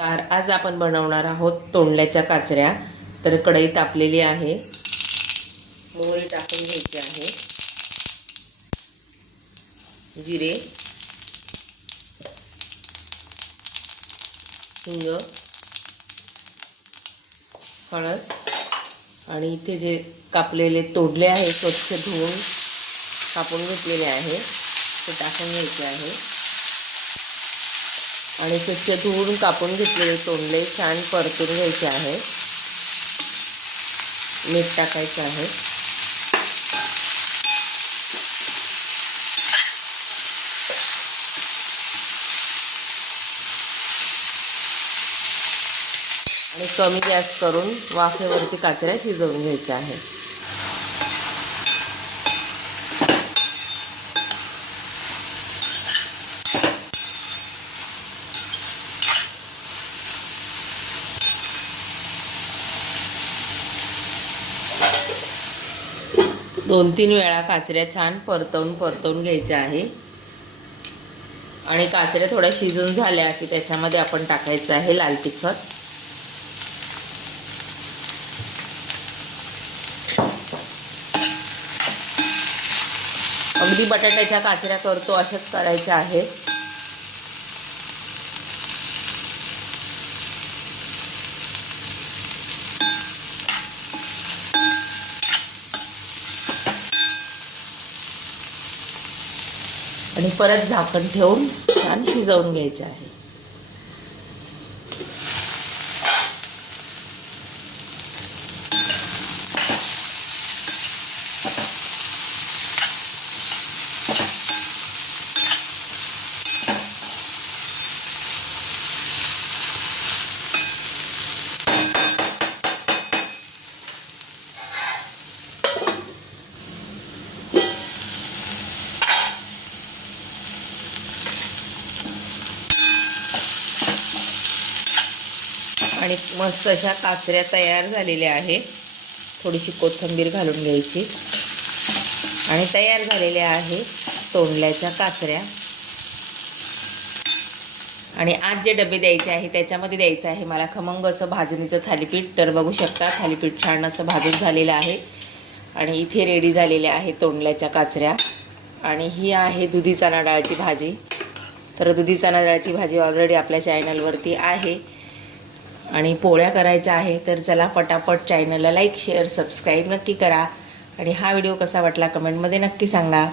नमस्कार। आज आपण बनवणार आहोत तोंडल्याच्या काचऱ्या। तर कढई तापलेली आहे, मोहरी टाकून घ्यायची आहे, जिरे, हिंग, हळद आणि इथे जे कापलेले तोडले आहे स्वच्छ धुवून कापून घेतलेले आहे ते टाकून घ्यायचे आहे आणि स्वच्छ धुवून कापून घेतलेले तोंडले छान परतून घ्यायचे आहे। मीठ टाकायचं आहे, आणि कमी गॅस करून वाफेवरती काचऱ्या शिजवून घ्यायच्या आहे। दोन तीन वेळा काचऱ्या छान परतवून घ्यायच्या आहे आणि काचऱ्या थोड्या शिजून झाल्या की त्याच्यामध्ये आपण टाकायचं आहे लाल तिखट, अगदी बटाट्याच्या काचऱ्या करतो अशाच करायच्या आहेत। आणि परत झाकण ठेवून छान शिजवून घ्यायचे आहे। आणि मस्त अशा काचऱ्या तयार झालेल्या आहे। थोडीशी कोथिंबीर घालून घ्यायची आणि तयार झालेल्या आहे तोंडल्याच्या काचऱ्या। आणि आज जे डबे द्यायचे आहे त्याच्यामध्ये द्यायचं आहे मला खमंग असं भाजणीचं थालीपीठ। तर बघू शकता थालीपीठ छान असं भाजून झालेलं आहे आणि इथे रेडी झालेल्या आहे तोंडल्याच्या काचऱ्या। आणि ही आहे दुधी चणा डाळची भाजी। तर दुधी चणा डाळची भाजी ऑलरेडी आपल्या चॅनलवरती आहे आणि पोळ्या करायच्या आहे। तर चला पटापट चॅनलला लाईक शेअर सबस्क्राईब नक्की करा आणि हा व्हिडिओ कसा वाटला कमेंटमध्ये नक्की सांगा।